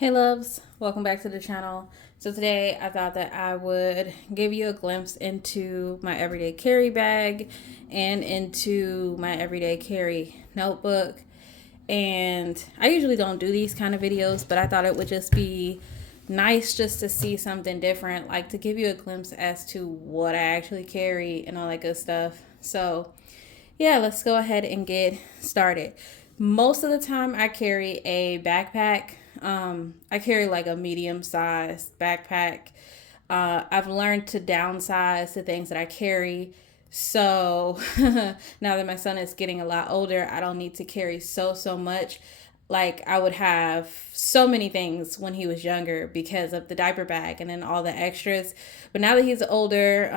Hey loves, welcome back to the channel. So today I thought that I would give you a glimpse into my everyday carry bag and into my everyday carry notebook. And I usually don't do these kind of videos, but I thought it would just be nice just to see something different, like to give you a glimpse as to what I actually carry and all that good stuff. So yeah, let's go ahead and get started. Most of the time, I carry a backpack. I carry like a medium sized backpack. I've learned to downsize the things that I carry. So now that my son is getting a lot older, I don't need to carry so much. Like I would have so many things when he was younger because of the diaper bag and then all the extras. But now that he's older,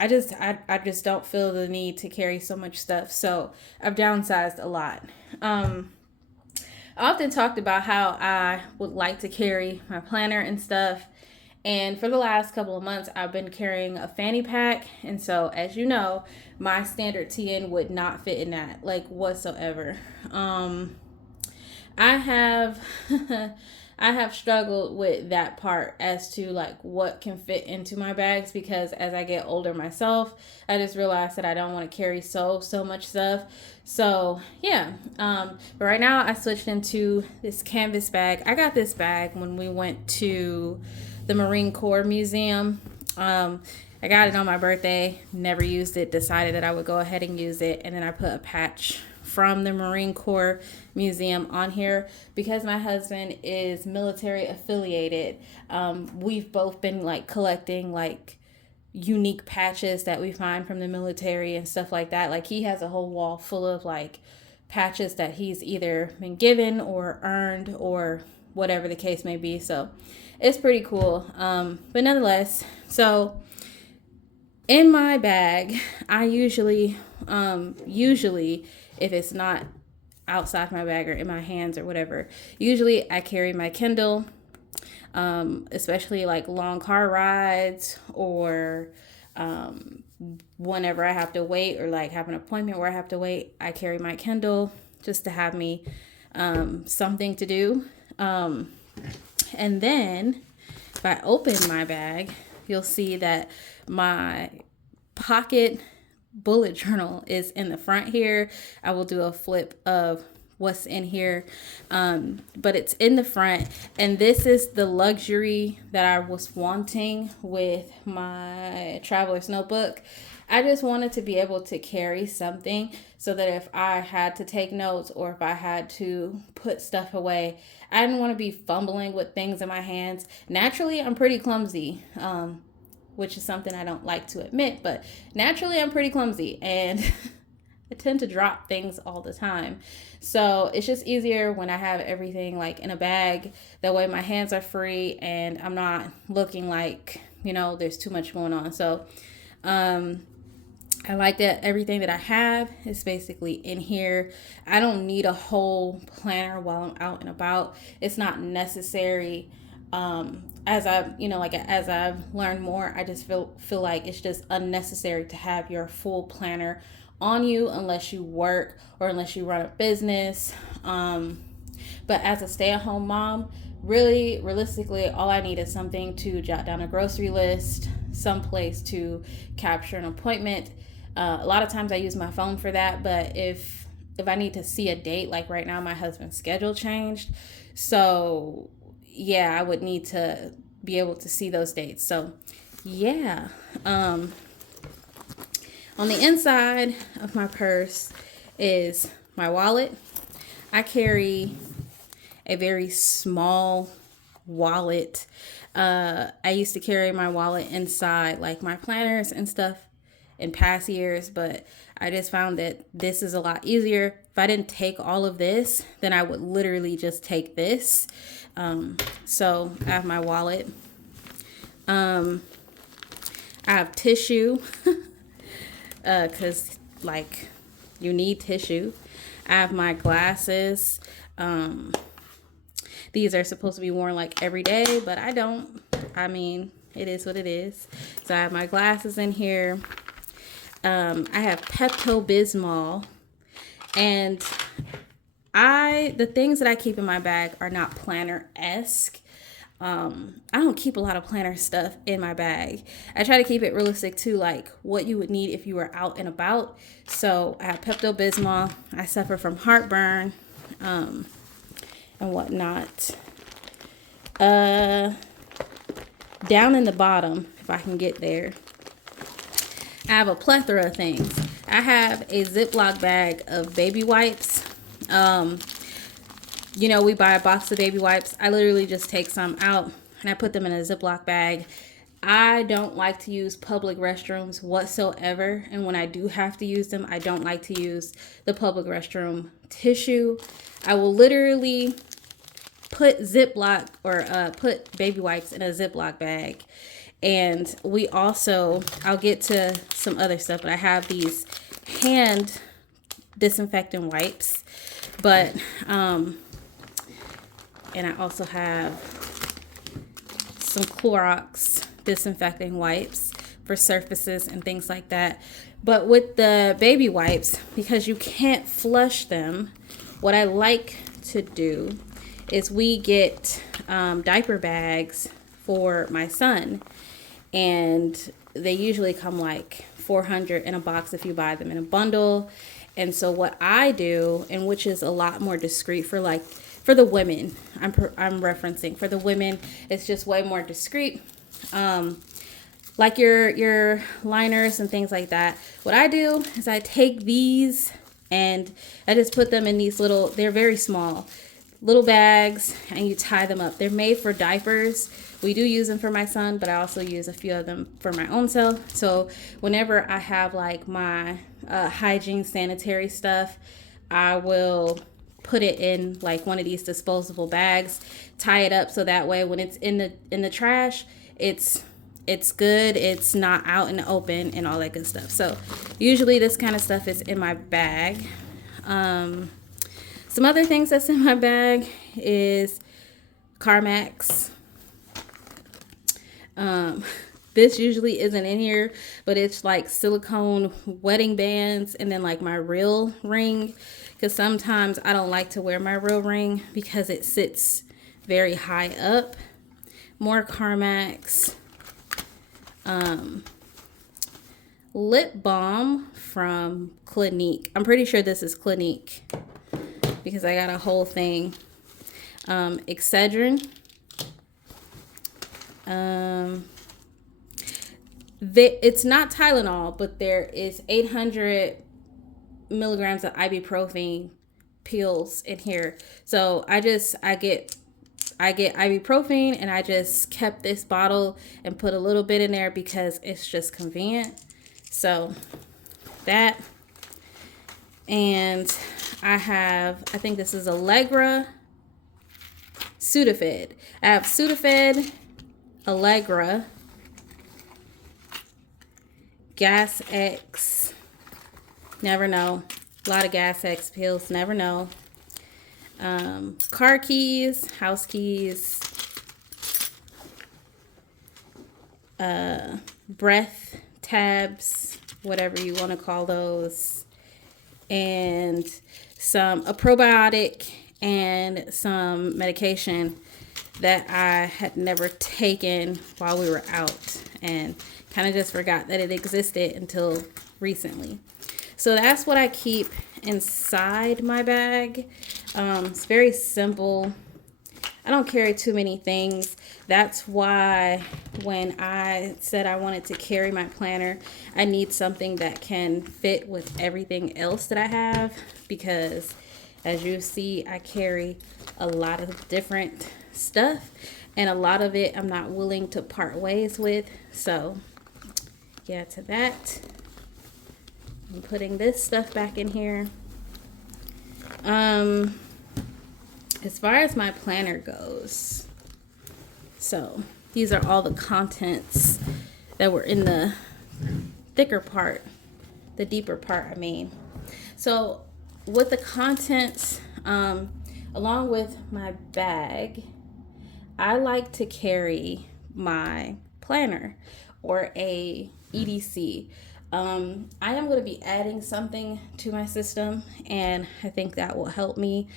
I just don't feel the need to carry so much stuff. So I've downsized a lot. I often talked about how I would like to carry my planner and stuff. And for the last couple of months, I've been carrying a fanny pack. And so, as you know, my standard TN would not fit in that, like whatsoever. I have I have struggled with that part as to like what can fit into my bags, because as I get older myself, I just realized that I don't want to carry so much stuff. So yeah, but right now I switched into this canvas bag. I got this bag when we went to the Marine Corps Museum. I got it on my birthday, never used it, decided that I would go ahead and use it, and then I put a patch from the Marine Corps Museum on here because my husband is military affiliated. We've both been like collecting like unique patches that we find from the military and stuff like that. Like he has a whole wall full of like patches that he's either been given or earned or whatever the case may be. So it's pretty cool. But nonetheless, so in my bag, I usually if it's not outside my bag or in my hands or whatever, usually I carry my Kindle, especially like long car rides or whenever I have to wait or like have an appointment where I have to wait, I carry my Kindle just to have me something to do. And then if I open my bag, you'll see that my pocket bullet journal is in the front here. I will do a flip of what's in here, but it's in the front, and this is the luxury that I was wanting with my traveler's notebook. I just wanted to be able to carry something so that if I had to take notes or if I had to put stuff away, I didn't want to be fumbling with things in my hands. Naturally, I'm pretty clumsy, which is something I don't like to admit, but naturally I'm pretty clumsy and I tend to drop things all the time. So it's just easier when I have everything like in a bag. That way my hands are free and I'm not looking like, there's too much going on. So I like that everything that I have is basically in here. I don't need a whole planner while I'm out and about. It's not necessary. As I've learned more, I just feel like it's just unnecessary to have your full planner on you unless you work or unless you run a business. But as a stay-at-home mom, really realistically, all I need is something to jot down a grocery list, some place to capture an appointment. A lot of times I use my phone for that, but if I need to see a date, like right now my husband's schedule changed, so yeah, I would need to be able to see those dates. So yeah, on the inside of my purse is my wallet. I carry a very small wallet. I used to carry my wallet inside like my planners and stuff in past years, but I just found that this is a lot easier. If I didn't take all of this, then I would literally just take this. So I have my wallet. I have tissue because like you need tissue. I have my glasses. These are supposed to be worn like every day, but I don't. I mean, it is what it is. So I have my glasses in here. I have Pepto-Bismol, and the things that I keep in my bag are not planner-esque. I don't keep a lot of planner stuff in my bag. I try to keep it realistic to like what you would need if you were out and about. So I have Pepto-Bismol. I suffer from heartburn, and whatnot. Down in the bottom, if I can get there, I have a plethora of things. I have a Ziploc bag of baby wipes. You know, we buy a box of baby wipes. I literally just take some out and I put them in a Ziploc bag. I don't like to use public restrooms whatsoever. And when I do have to use them, I don't like to use the public restroom tissue. I will literally put Ziploc or put baby wipes in a Ziploc bag. And we also, I'll get to some other stuff, but I have these hand disinfectant wipes. But, and I also have some Clorox disinfecting wipes for surfaces and things like that. But with the baby wipes, because you can't flush them, what I like to do is we get diaper bags for my son. And they usually come like $400 in a box if you buy them in a bundle. And so what I do, and which is a lot more discreet for the women, I'm referencing for the women, it's just way more discreet. Like your liners and things like that. What I do is I take these and I just put them in these little, they're very small, little bags, and you tie them up. They're made for diapers. We do use them for my son, but I also use a few of them for my own self. So whenever I have like my hygiene sanitary stuff, I will put it in like one of these disposable bags, tie it up so that way when it's in the trash, it's good, it's not out in the open and all that good stuff. So usually this kind of stuff is in my bag. Some other things that's in my bag is Carmex. This usually isn't in here, but it's like silicone wedding bands and then like my real ring, because sometimes I don't like to wear my real ring because it sits very high up. More Carmex. Lip balm from Clinique. I'm pretty sure this is Clinique because I got a whole thing. Excedrin. It's not Tylenol, but there is 800 milligrams of ibuprofen pills in here. So I get ibuprofen, and I just kept this bottle and put a little bit in there because it's just convenient. So that, and I think this is Allegra Sudafed. I have Sudafed, Allegra, Gas X, never know. A lot of Gas X pills, never know. Car keys, house keys, breath tabs, whatever you want to call those, and a probiotic and some medication that I had never taken while we were out and kind of just forgot that it existed until recently. So that's what I keep inside my bag. It's very simple. I don't carry too many things. That's why when I said I wanted to carry my planner, I need something that can fit with everything else that I have, because as you see, I carry a lot of different stuff, and a lot of it I'm not willing to part ways with. So yeah, to that. I'm putting this stuff back in here. As far as my planner goes, so these are all the contents that were in the thicker part, the deeper part, I mean. So with the contents, along with my bag, I like to carry my planner or a EDC. I am going to be adding something to my system, and I think that will help me.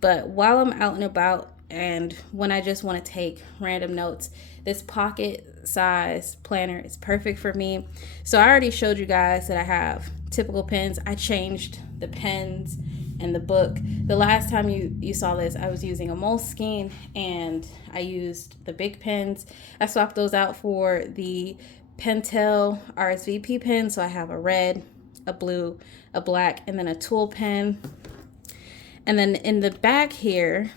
But while I'm out and about, and when I just want to take random notes, this pocket size planner is perfect for me. So I already showed you guys that I have typical pens. I changed the pens and the book. The last time you saw this, I was using a Moleskine, and I used the big pens. I swapped those out for the Pentel RSVP pen. So I have a red, a blue, a black, and then a tool pen. And then in the back here,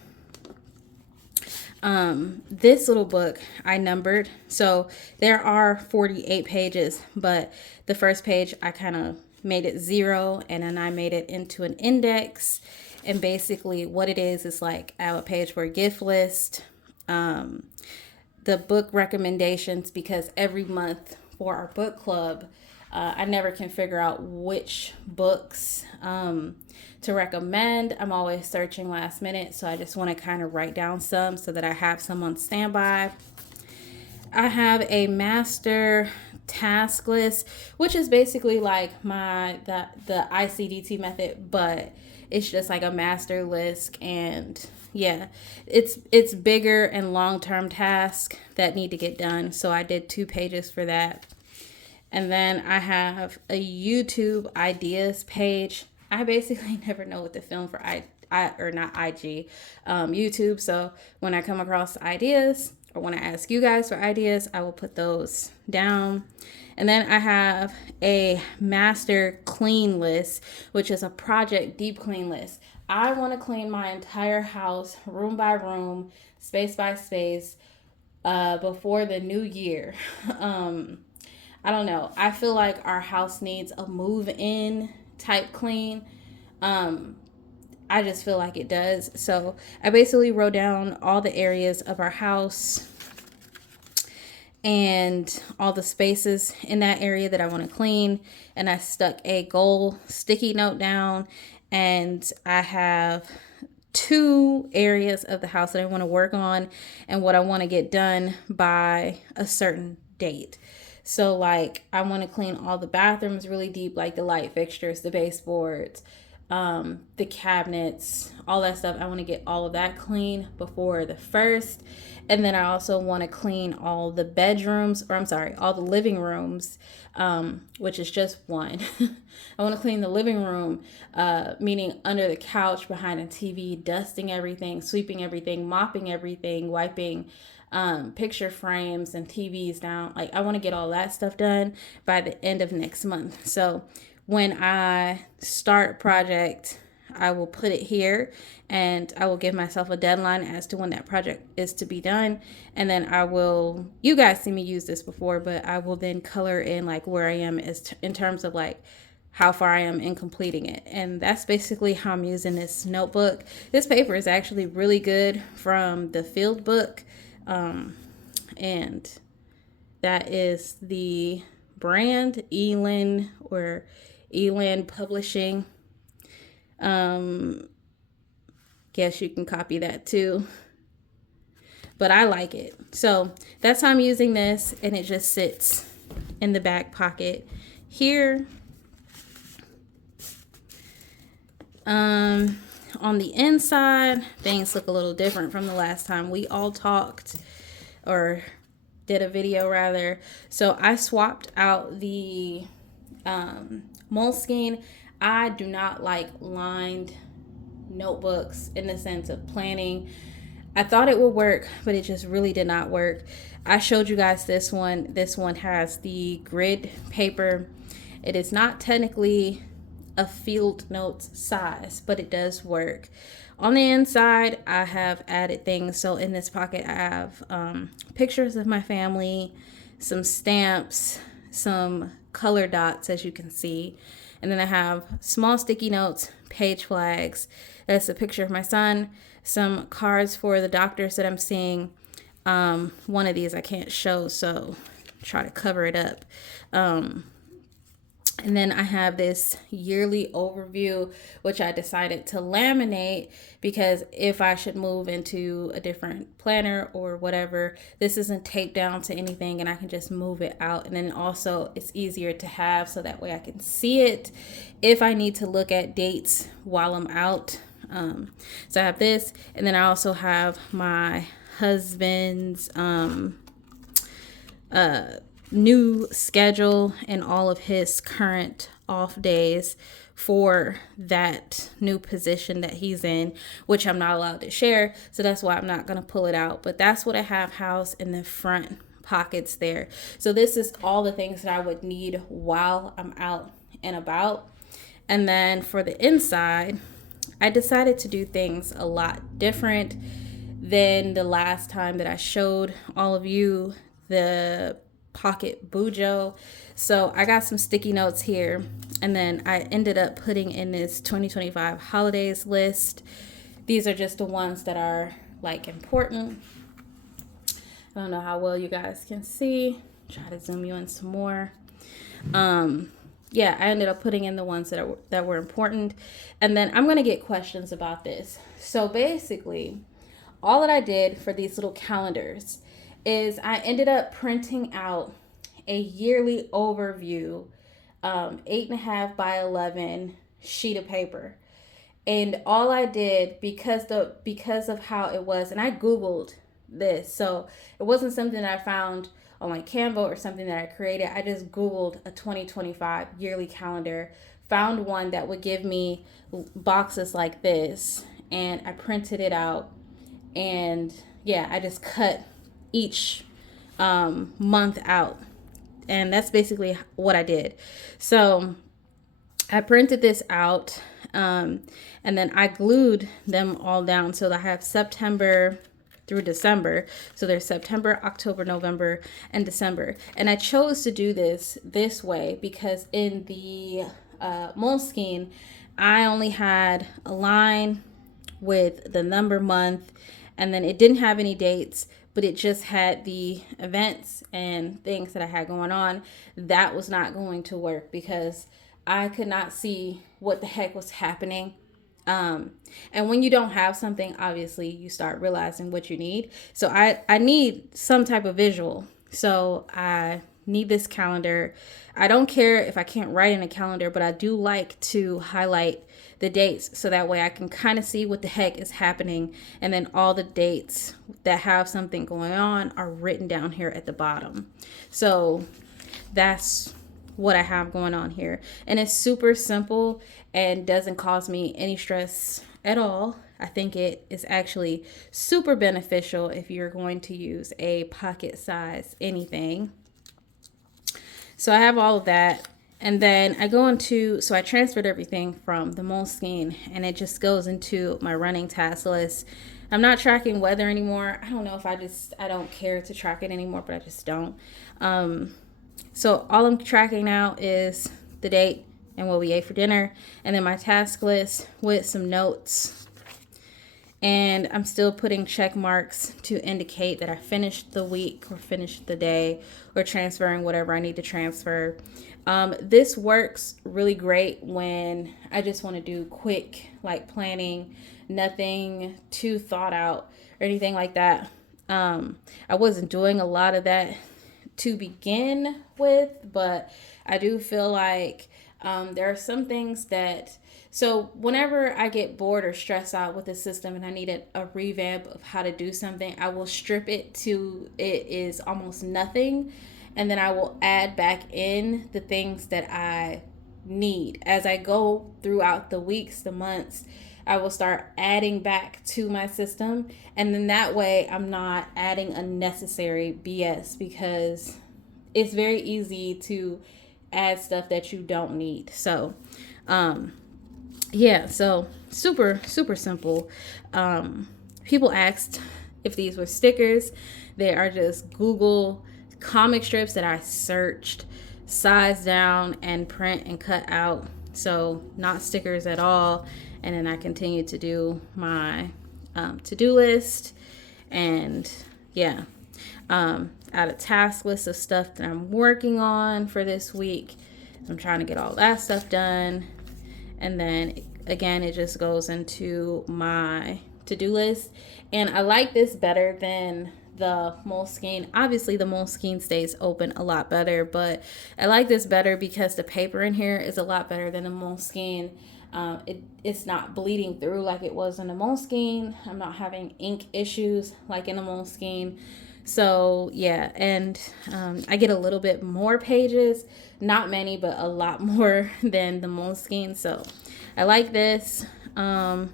this little book I numbered. So there are 48 pages, but the first page I kind of made it 0, and then I made it into an index. And basically what it is like I have a page for a gift list, the book recommendations, because every month for our book club, I never can figure out which books to recommend. I'm always searching last minute, so I just want to kind of write down some so that I have some on standby. I have a master task list, which is basically like the ICDT method, but it's just like a master list. And yeah, it's bigger and long-term tasks that need to get done. So I did 2 pages for that. And then I have a YouTube ideas page. I basically never know what to film for YouTube. So when I come across ideas, or when I ask you guys for ideas, I will put those down. And then I have a master clean list, which is a project deep clean list. I want to clean my entire house, room by room, space by space, before the new year. I don't know. I feel like our house needs a move-in type clean. I just feel like it does. So I basically wrote down all the areas of our house and all the spaces in that area that I want to clean. And I stuck a goal sticky note down. And I have 2 areas of the house that I want to work on and what I want to get done by a certain date. So like I want to clean all the bathrooms really deep, like the light fixtures, the baseboards, the cabinets, all that stuff. I want to get all of that clean before the 1st. And then I also want to clean all the bedrooms, or I'm sorry, all the living rooms, which is just 1. I want to clean the living room, meaning under the couch, behind a TV, dusting everything, sweeping everything, mopping everything, wiping picture frames and TVs down. Like I want to get all that stuff done by the end of next month. So when I start project, I will put it here, and I will give myself a deadline as to when that project is to be done. And then you guys see me use this before, but I will then color in like where I am in terms of like how far I am in completing it. And that's basically how I'm using this notebook. This paper is actually really good from the field book. And that is the brand Elin or Elin Publishing. Guess you can copy that too, but I like it. So that's how I'm using this, and it just sits in the back pocket here. On the inside, things look a little different from the last time we all talked, or did a video rather. So I swapped out the Moleskine. I do not like lined notebooks in the sense of planning. I thought it would work, but it just really did not work. I showed you guys this one. This one has the grid paper. It is not technically a field notes size, but it does work. On the inside, I have added things. So in this pocket, I have pictures of my family, some stamps, some color dots, as you can see. And then I have small sticky notes, page flags. That's a picture of my son, some cards for the doctors that I'm seeing. One of these I can't show, so try to cover it up. And then I have this yearly overview, which I decided to laminate because if I should move into a different planner or whatever, this isn't taped down to anything and I can just move it out. And then also it's easier to have so that way I can see it if I need to look at dates while I'm out. So I have this, and then I also have my husband's new schedule and all of his current off days for that new position that he's in, which I'm not allowed to share. So that's why I'm not going to pull it out. But that's what I have housed in the front pockets there. So this is all the things that I would need while I'm out and about. And then for the inside, I decided to do things a lot different than the last time that I showed all of you the pocket bujo. So I got some sticky notes here, and then I ended up putting in this 2025 holidays list. These are just the ones that are like important. I don't know how well you guys can see. Try to zoom you in some more. Yeah, I ended up putting in the ones that were important, and then I'm gonna get questions about this. So basically, all that I did for these little calendars is I ended up printing out a yearly overview, 8.5 by 11 sheet of paper. And all I did, because of how it was, and I Googled this, so it wasn't something that I found on like Canva or something that I created. I just Googled a 2025 yearly calendar, found one that would give me boxes like this, and I printed it out. And yeah, I just cut each month out, and that's basically what I did. So I printed this out, and then I glued them all down. So I have September through December. So there's September, October, November, and December. And I chose to do this way because in the Moleskine, I only had a line with the number month, and then it didn't have any dates, but it just had the events and things that I had going on. That was not going to work because I could not see what the heck was happening. And when you don't have something, obviously you start realizing what you need. So I need some type of visual. So I need this calendar. I don't care if I can't write in a calendar, but I do like to highlight the dates so that way I can kind of see what the heck is happening. And then all the dates that have something going on are written down here at the bottom. So that's what I have going on here. And it's super simple and doesn't cause me any stress at all. I think it is actually super beneficial if you're going to use a pocket size anything. So I have all of that. And then I go into, so I transferred everything from the Moleskine, and it just goes into my running task list. I'm not tracking weather anymore. I don't know if I don't care to track it anymore, but I just don't. So all I'm tracking now is the date and what we ate for dinner, and then my task list with some notes. And I'm still putting check marks to indicate that I finished the week or finished the day or transferring whatever I need to transfer. This works really great when I just want to do quick like planning, nothing too thought out or anything like that. I wasn't doing a lot of that to begin with, but I do feel like there are some things that, so whenever I get bored or stressed out with the system and I need a revamp of how to do something, I will strip it to it is almost nothing, and then I will add back in the things that I need. As I go throughout the weeks, the months, I will start adding back to my system, and then that way I'm not adding unnecessary BS, because it's very easy to add stuff that you don't need. So yeah, so super simple. People asked if these were stickers. They are just Google comic strips that I searched, sized down, and print and cut out. So not stickers at all. And then I continue to do my to-do list, and yeah, add a task list of stuff that I'm working on for this week. I'm trying to get all that stuff done. And then again, it just goes into my to-do list. And I like this better than the Moleskine. Obviously the Moleskine stays open a lot better, but I like this better because the paper in here is a lot better than the Moleskine. It's not bleeding through like it was in the Moleskine. I'm not having ink issues like in the Moleskine. So yeah, and I get a little bit more pages, not many, but a lot more than the Moleskine. So I like this. And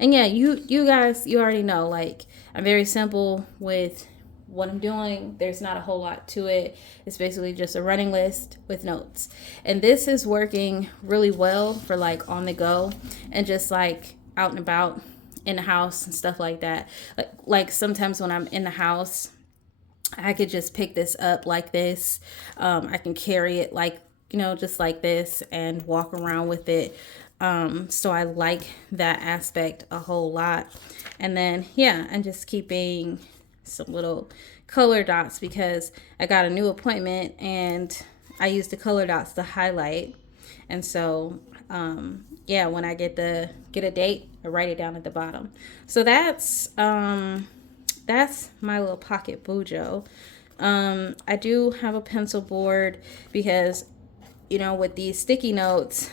yeah, you guys, you already know, like, I'm very simple with what I'm doing. There's not a whole lot to it. It's basically just a running list with notes. And this is working really well for like on the go and just like out and about in the house and stuff like that. Like sometimes when I'm in the house, I could just pick this up like this. I can carry it like, you know, just like this and walk around with it. So I like that aspect a whole lot. And then, yeah, I'm just keeping some little color dots because I got a new appointment and I use the color dots to highlight. And so, yeah, when I get a date, I write it down at the bottom. So that's my little pocket bujo. I do have a pencil board because, you know, with these sticky notes,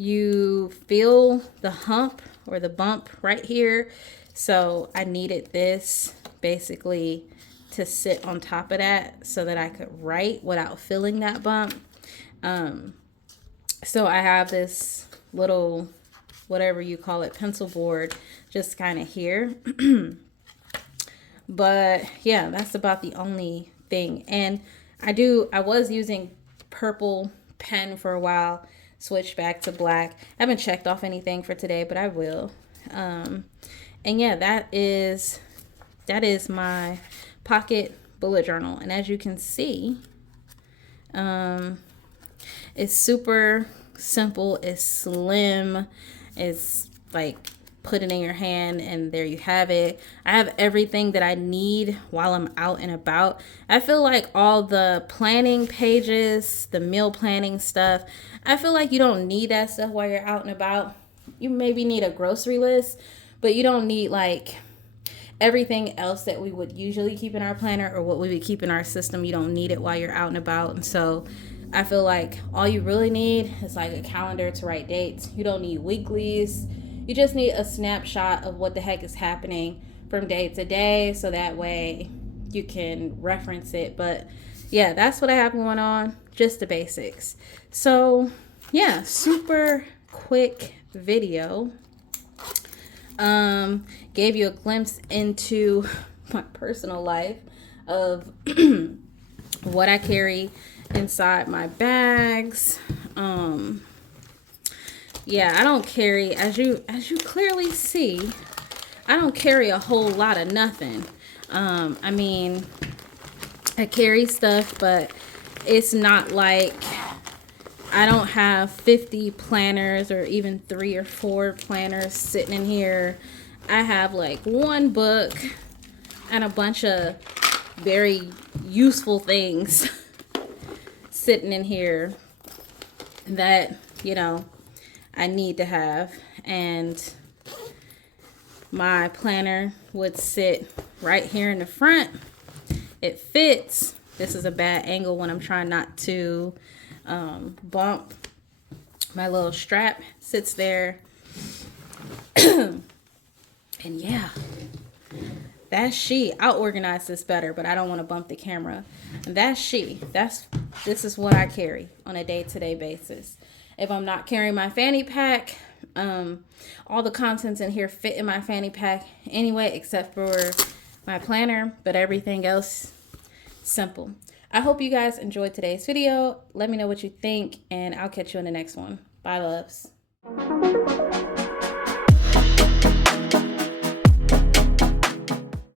you feel the hump or the bump right here. So I needed this basically to sit on top of that so that I could write without feeling that bump. So I have this little, whatever you call it, pencil board just kind of here. But yeah, that's about the only thing. And I was using purple pen for a while, switched back to black. I haven't checked off anything for today, but I will. And yeah, that is my pocket bullet journal. And as you can see, it's super simple, it's slim, it's like put it in your hand and there you have it. I have everything that I need while I'm out and about. I feel like all the planning pages, the meal planning stuff, I feel like you don't need that stuff while you're out and about. You maybe need a grocery list, but you don't need like everything else that we would usually keep in our planner or what we would keep in our system. You don't need it while you're out and about. And so I feel like all you really need is like a calendar to write dates. You don't need weeklies. You just need a snapshot of what the heck is happening from day to day, so that way you can reference it. But yeah, that's what I have going on, just the basics. So yeah, super quick video. Gave you a glimpse into my personal life of what I carry inside my bags. Yeah, I don't carry, as you clearly see, I don't carry a whole lot of nothing. I mean, I carry stuff, but it's not like I don't have 50 planners or even 3 or 4 planners sitting in here. I have like one book and a bunch of very useful things sitting in here that, you know, I need to have. And my planner would sit right here in the front. It fits. This is a bad angle when I'm trying not to bump. My little strap sits there. And yeah, that's she. I'll organize this better, but I don't want to bump the camera. And that's she. This is what I carry on a day-to-day basis. If I'm not carrying my fanny pack, all the contents in here fit in my fanny pack anyway, except for my planner, but everything else, simple. I hope you guys enjoyed today's video. Let me know what you think, and I'll catch you in the next one. Bye, loves.